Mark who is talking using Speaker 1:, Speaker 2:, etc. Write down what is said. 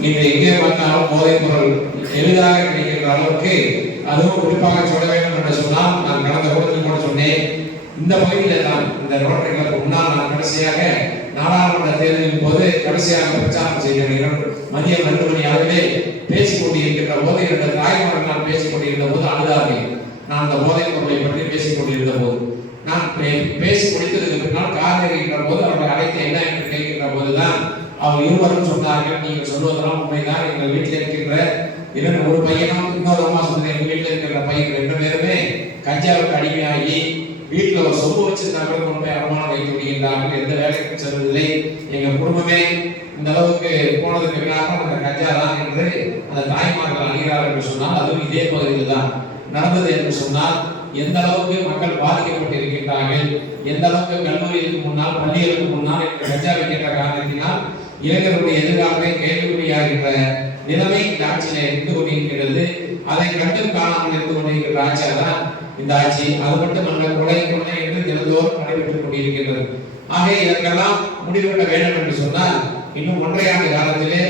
Speaker 1: நீங்கள் எங்கே பார்த்தாலும் போதைப் பொருள் எளிதாக கிடைக்கின்ற அளவுக்கு அதுவும் குறிப்பாக சொல்ல வேண்டும் என்று சொன்னால் நான் கடந்த கூட்டத்தில் கூட சொன்னேன். இந்த பகுதியில் தான் இந்த ரோட்டரி கிளப் முன்னால் நான் கடைசியாக நாடாளுமன்ற தேர்தலின் போது கடைசியாக பிரச்சாரம் செய்த நிகழ்வு மதியம் ரெண்டு மணி அளவிலே பேசிக் கொண்டிருக்கின்ற போது இரண்டு தாய்மார்கள் நான் பேசிக் கொண்டிருந்த போது அழுதார்கள். நான் அந்த போதைப் பொருளை பற்றி பேசிக் கொண்டிருந்த போது நான் பே- பேசி முடித்ததுக்கு பின்னால் கார் ஏறுகின்ற போது அவர்கள் அழைத்து என்ன என்று அவங்க இருவரும் சொன்னார்கள் நீங்கள் சொல்வதெல்லாம் உண்மைதான் எங்கள் வீட்டில் இருக்கின்ற இரண்டு ஒரு பையனும் இன்னொரு அம்மா சொன்னது எங்கள் வீட்டில் இருக்கிற பையன் ரெண்டு பேருமே கஞ்சாவுக்கு அடிமையாகி வீட்டில் ஒரு சொம்பு வச்சிருந்தா கூட கொண்டு போய் அடமானம் வைத்து விடுகின்றார்கள் எந்த வேலைக்கும் செல்வதில்லை. எங்கள் குடும்பமே இந்த அளவுக்கு போனதுக்கு காரணம் அந்த கஞ்சா தான் என்று அந்த தாய்மார்கள் அணுகிறார்கள் என்று சொன்னால் அதுவும் இதே பகுதியில் தான் நடந்தது என்று சொன்னால் எந்த அளவுக்கு மக்கள் பாதிக்கப்பட்டிருக்கின்றார்கள் எந்த அளவுக்கு கல்லூரிகளுக்கு முன்னால் பள்ளிகளுக்கு முன்னால் கஞ்சா வைக்கின்ற காரணத்தினால் இளைஞர்களுடைய எதிர்காலமே கேள்விக்குறியாகின்ற நிலைமை இந்த ஆட்சியில இருந்து கொண்டிருக்கிறது. அதை கண்டும் காணாமல் இருந்து கொண்டிருக்கிற ஆட்சியா தான் இந்த ஆட்சி. அது மட்டுமல்ல கொலை கொலை என்று தினந்தோறும் நடைபெற்றுக் கொண்டிருக்கின்றது. ஆக இதற்கெல்லாம் முடிவுகட்ட வேண்டும் என்று சொன்னால் இன்னும் ஒன்றையாண்டு காலத்திலே